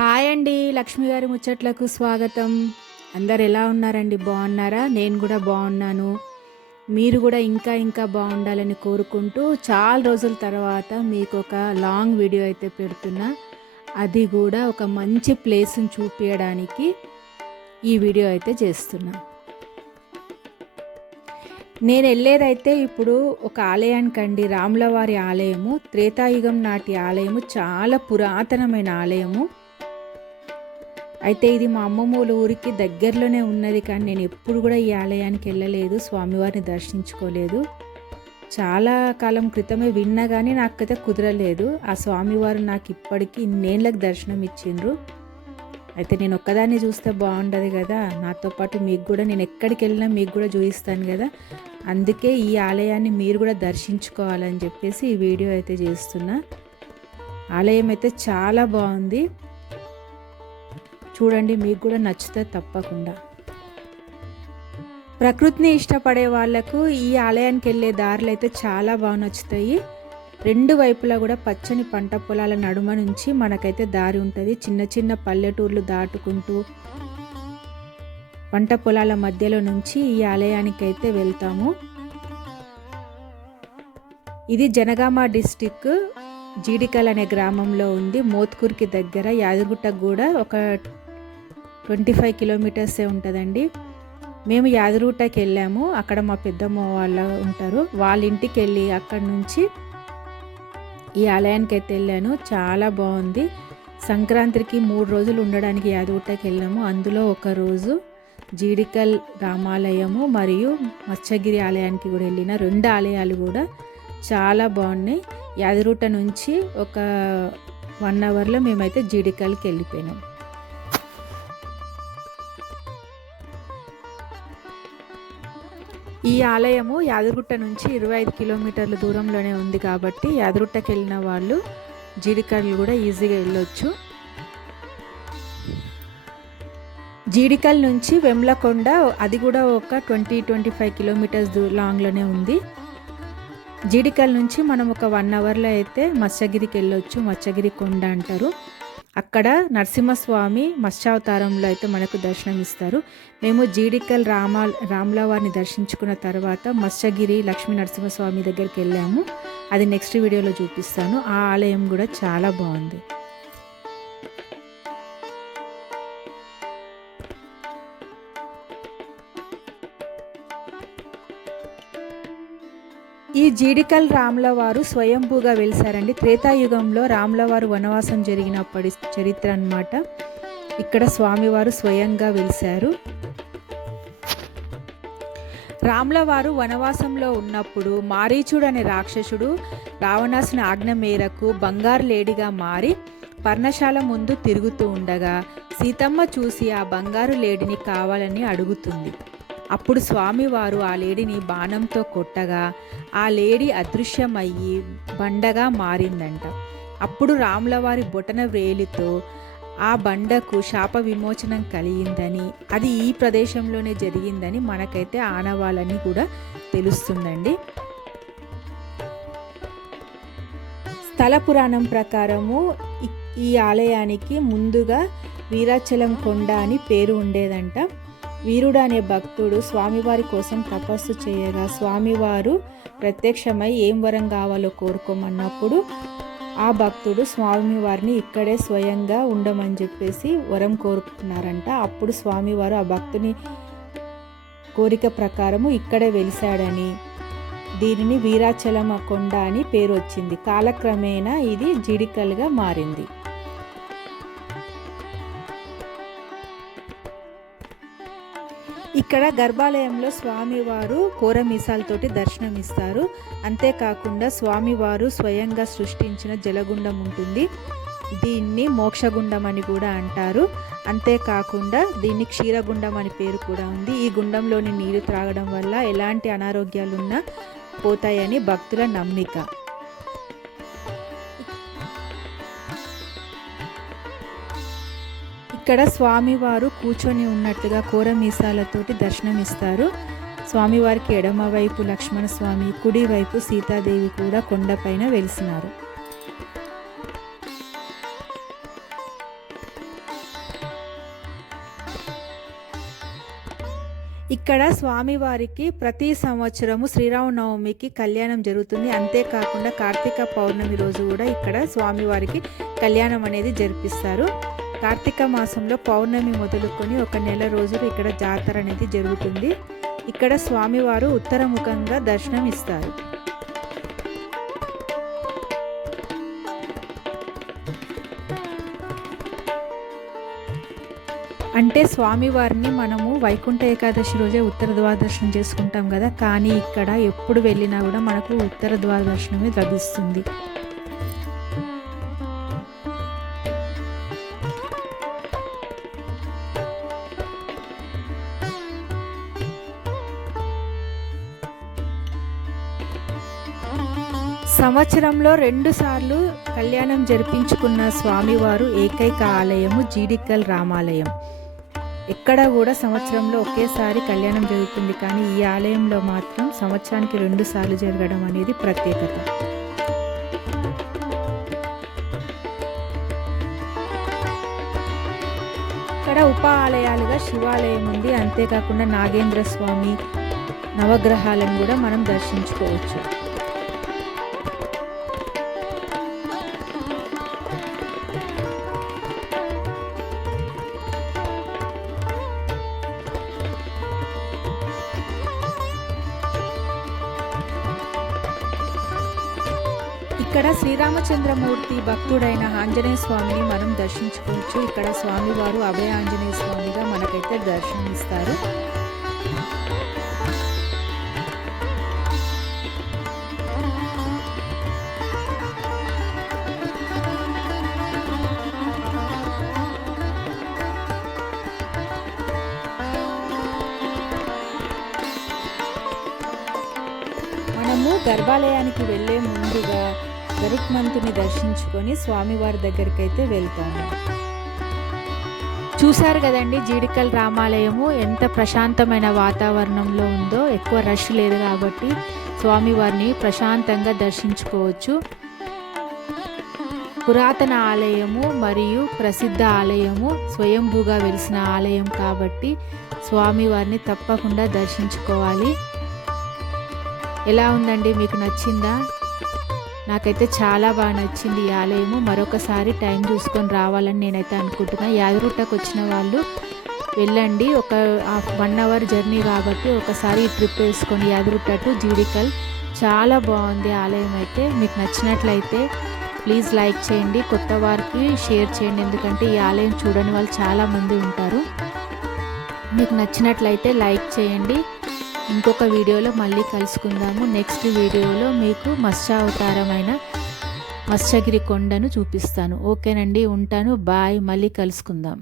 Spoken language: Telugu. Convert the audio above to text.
హాయ్ అండి లక్ష్మి గారి ముచ్చట్లకు స్వాగతం. అందరు ఎలా ఉన్నారండి? బాగున్నారా? నేను కూడా బాగున్నాను. మీరు కూడా ఇంకా ఇంకా బాగుండాలని కోరుకుంటూ చాలా రోజుల తర్వాత మీకు ఒక లాంగ్ వీడియో అయితే పెడుతున్నా. అది కూడా ఒక మంచి ప్లేస్ని చూపించడానికి ఈ వీడియో అయితే చేస్తున్నా. నేను వెళ్ళేదైతే ఇప్పుడు ఒక ఆలయానికండి రాములవారి ఆలయము. త్రేతాయుగం నాటి ఆలయము చాలా పురాతనమైన ఆలయము. అయితే ఇది మా అమ్మమ్మ వాళ్ళ ఊరికి దగ్గరలోనే ఉన్నది కానీ నేను ఎప్పుడు కూడా ఈ ఆలయానికి వెళ్ళలేదు స్వామివారిని దర్శించుకోలేదు. చాలా కాలం క్రితమే విన్నా కానీ నాకైతే కుదరలేదు. ఆ స్వామివారు నాకు ఇప్పటికీ ఇన్నేళ్ళకి దర్శనం ఇచ్చిండ్రు. అయితే నేను ఒక్కదాన్ని చూస్తే బాగుండదు కదా. నాతో పాటు మీకు కూడా నేను ఎక్కడికి వెళ్ళినా మీకు కూడా చూపిస్తాను కదా. అందుకే ఈ ఆలయాన్ని మీరు కూడా దర్శించుకోవాలని చెప్పేసి ఈ వీడియో అయితే చేస్తున్నా. ఆలయం అయితే చాలా బాగుంది. చూడండి మీకు కూడా నచ్చుతుంది తప్పకుండా. ప్రకృతిని ఇష్టపడే వాళ్ళకు ఈ ఆలయానికి వెళ్ళే దారులు అయితే చాలా బాగా నచ్చుతాయి. రెండు వైపులా కూడా పచ్చని పంట పొలాల నడుమ నుంచి మనకైతే దారి ఉంటుంది. చిన్న చిన్న పల్లెటూర్లు దాటుకుంటూ పంట పొలాల మధ్యలో నుంచి ఈ ఆలయానికి అయితే వెళ్తాము. ఇది జనగామ డిస్టిక్ జీడికల్ అనే గ్రామంలో ఉంది. మోత్కూర్కి దగ్గర యాదగుట్టకు కూడా ఒక ట్వంటీ ఫైవ్ కిలోమీటర్సే ఉంటుందండి. మేము యాదరూటకి వెళ్ళాము. అక్కడ మా పెద్దమ్మ వాళ్ళు ఉంటారు. వాళ్ళ ఇంటికి వెళ్ళి అక్కడ నుంచి ఈ ఆలయానికి అయితే వెళ్ళాను. చాలా బాగుంది. సంక్రాంతికి మూడు రోజులు ఉండడానికి యాదగుట్టకి వెళ్ళాము. అందులో ఒక రోజు జీడికల్ రామాలయము మరియు మత్స్యగిరి ఆలయానికి కూడా వెళ్ళిన రెండు ఆలయాలు కూడా చాలా బాగున్నాయి. యాదరూట నుంచి ఒక వన్ అవర్లో మేమైతే జీడికల్కి వెళ్ళిపోయినాం. ఈ ఆలయము యాదగుట్ట నుంచి ఇరవై ఐదు కిలోమీటర్ల దూరంలోనే ఉంది కాబట్టి యాదగుట్టకి వెళ్ళిన వాళ్ళు జీడికల్లు కూడా ఈజీగా వెళ్ళొచ్చు. జీడికల్ నుంచి వెమ్లకొండ అది కూడా ఒక ట్వంటీ ట్వంటీ ఫైవ్ కిలోమీటర్స్ లాంగ్లోనే ఉంది. జీడికల్ నుంచి మనం ఒక వన్ అవర్లో అయితే మత్స్యగిరికి వెళ్ళొచ్చు మత్స్యగిరి కొండ అంటారు. అక్కడ నరసింహస్వామి మత్స్యావతారంలో అయితే మనకు దర్శనం ఇస్తారు మేము జీడికల్ రామా రాములవారిని దర్శించుకున్న తర్వాత మత్స్యగిరి లక్ష్మీ నరసింహస్వామి దగ్గరికి వెళ్ళాము. అది నెక్స్ట్ వీడియోలో చూపిస్తాను. ఆ ఆలయం కూడా చాలా బాగుంది. ఈ జీడికల్ రాములవారు స్వయంభూగా వెలిసారండి. త్రేతాయుగంలో రాములవారు వనవాసం జరిగినప్పటి చరిత్ర అన్నమాట. ఇక్కడ స్వామివారు స్వయంగా వెలిశారు. రాములవారు వనవాసంలో ఉన్నప్పుడు మారీచుడు అనే రాక్షసుడు రావణాసుని ఆజ్ఞ మేరకు బంగారు లేడిగా మారి పర్ణశాల ముందు తిరుగుతూ ఉండగా సీతమ్మ చూసి ఆ బంగారు లేడిని కావాలని అడుగుతుంది. అప్పుడు స్వామివారు ఆ లేడీని బాణంతో కొట్టగా ఆ లేడీ అదృశ్యమయ్యి బండగా మారిందంట. అప్పుడు రాములవారి బొటన వేలితో ఆ బండకు శాప విమోచనం కలిగిందని అది ఈ ప్రదేశంలోనే జరిగిందని మనకైతే ఆనవాళ్ళని కూడా తెలుస్తుందండి. స్థల పురాణం ప్రకారము ఈ ఆలయానికి ముందుగా వీరాచలం కొండ అని పేరు ఉండేదంట. వీరుడు అనే భక్తుడు స్వామివారి కోసం తపస్సు చేయగా స్వామివారు ప్రత్యక్షమై ఏం వరం కావాలో కోరుకోమన్నప్పుడు ఆ భక్తుడు స్వామివారిని ఇక్కడే స్వయంగా ఉండమని చెప్పేసి వరం కోరుకున్నారంట. అప్పుడు స్వామివారు ఆ భక్తుని కోరిక ప్రకారము ఇక్కడే వెలిశాడని దీనిని వీరాచలమ కొండ అని పేరు వచ్చింది కాలక్రమేణా ఇది జిడికల్గా మారింది. ఇక్కడ గర్భాలయంలో స్వామివారు కోరమీసాలతోటి దర్శనమిస్తారు. అంతేకాకుండా స్వామివారు స్వయంగా సృష్టించిన జలగుండం ఉంటుంది. దీన్ని మోక్షగుండం అని కూడా అంటారు. అంతేకాకుండా దీన్ని క్షీరగుండం అని పేరు కూడా ఉంది. ఈ గుండంలోని నీరు త్రాగడం వల్ల ఎలాంటి అనారోగ్యాలున్నా పోతాయని భక్తుల నమ్మిక. ఇక్కడ స్వామివారు కూర్చొని ఉన్నట్లుగా కోరమీసాలతోటి దర్శనమిస్తారు. స్వామివారికి ఎడమవైపు లక్ష్మణ స్వామి కుడివైపు సీతాదేవి కూడా కొండపైన వెలిసినారు. ఇక్కడ స్వామివారికి ప్రతి సంవత్సరము శ్రీరామనవమికి కళ్యాణం జరుగుతుంది. అంతేకాకుండా కార్తీక పౌర్ణమి రోజు కూడా ఇక్కడ స్వామివారికి కళ్యాణం అనేది జరిపిస్తారు. కార్తీక మాసంలో పౌర్ణమి మొదలుకొని ఒక నెల రోజులు ఇక్కడ జాతర అనేది జరుగుతుంది. ఇక్కడ స్వామివారు ఉత్తరముఖంగా దర్శనం ఇస్తారు. అంటే స్వామివారిని మనము వైకుంఠ ఏకాదశి రోజే ఉత్తర ద్వార దర్శనం చేసుకుంటాం కదా కానీ ఇక్కడ ఎప్పుడు వెళ్ళినా కూడా మనకు ఉత్తర ద్వారదర్శనమే లభిస్తుంది. సంవత్సరంలో రెండుసార్లు కళ్యాణం జరిపించుకున్న స్వామివారు ఏకైక ఆలయము జీడికల్ రామాలయం. ఎక్కడ కూడా సంవత్సరంలో ఒకేసారి కళ్యాణం జరుగుతుంది కానీ ఈ ఆలయంలో మాత్రం సంవత్సరానికి రెండు సార్లు జరగడం అనేది ప్రత్యేకత. ఇక్కడ ఉప ఆలయాలుగా శివాలయం ఉంది. అంతేకాకుండా నాగేంద్ర స్వామి నవగ్రహాలను కూడా మనం దర్శించుకోవచ్చు. ఇక్కడ శ్రీరామచంద్రమూర్తి భక్తుడైన ఆంజనేయ స్వామిని మనం దర్శించుకోవచ్చు. ఇక్కడ స్వామివారు అభయ ఆంజనేయ స్వామిగా మనకైతే దర్శనమిస్తారు. మనము గర్భాలయానికి వెళ్ళే ముందుగా గరుత్మంతుని దర్శించుకొని స్వామివారి దగ్గరికి అయితే వెళ్తాము. చూశారు కదండి జీడికల్ రామాలయము ఎంత ప్రశాంతమైన వాతావరణంలో ఉందో ఎక్కువ రష్ లేదు కాబట్టి స్వామివారిని ప్రశాంతంగా దర్శించుకోవచ్చు. పురాతన ఆలయము మరియు ప్రసిద్ధ ఆలయము స్వయంభూగా వెలిసిన ఆలయం కాబట్టి స్వామివారిని తప్పకుండా దర్శించుకోవాలి. ఎలా ఉందండి? మీకు నచ్చిందా? నాకైతే చాలా బాగా నచ్చింది ఈ ఆలయము. మరొకసారి టైం చూసుకొని రావాలని నేనైతే అనుకుంటున్నాను యాదగుట్టకు వచ్చిన వాళ్ళు వెళ్ళండి. ఒక వన్ అవర్ జర్నీ కాబట్టి ఒకసారి ట్రిప్ వేసుకొని యాదగుట్ట టు జీడికల్. చాలా బాగుంది ఆలయం అయితే. మీకు నచ్చినట్లయితే ప్లీజ్ లైక్ చేయండి. కొత్త వారికి షేర్ చేయండి. ఎందుకంటే ఈ ఆలయం చూడని వాళ్ళు చాలామంది ఉంటారు. మీకు నచ్చినట్లయితే లైక్ చేయండి. ఇంకొక వీడియోలో మళ్ళీ కలుసుకుందాము. నెక్స్ట్ వీడియోలో మీకు మత్స్యావతారమైన మత్స్యగిరి కొండను చూపిస్తాను. ఓకేనండి ఉంటాను. బాయ్ మళ్ళీ కలుసుకుందాం.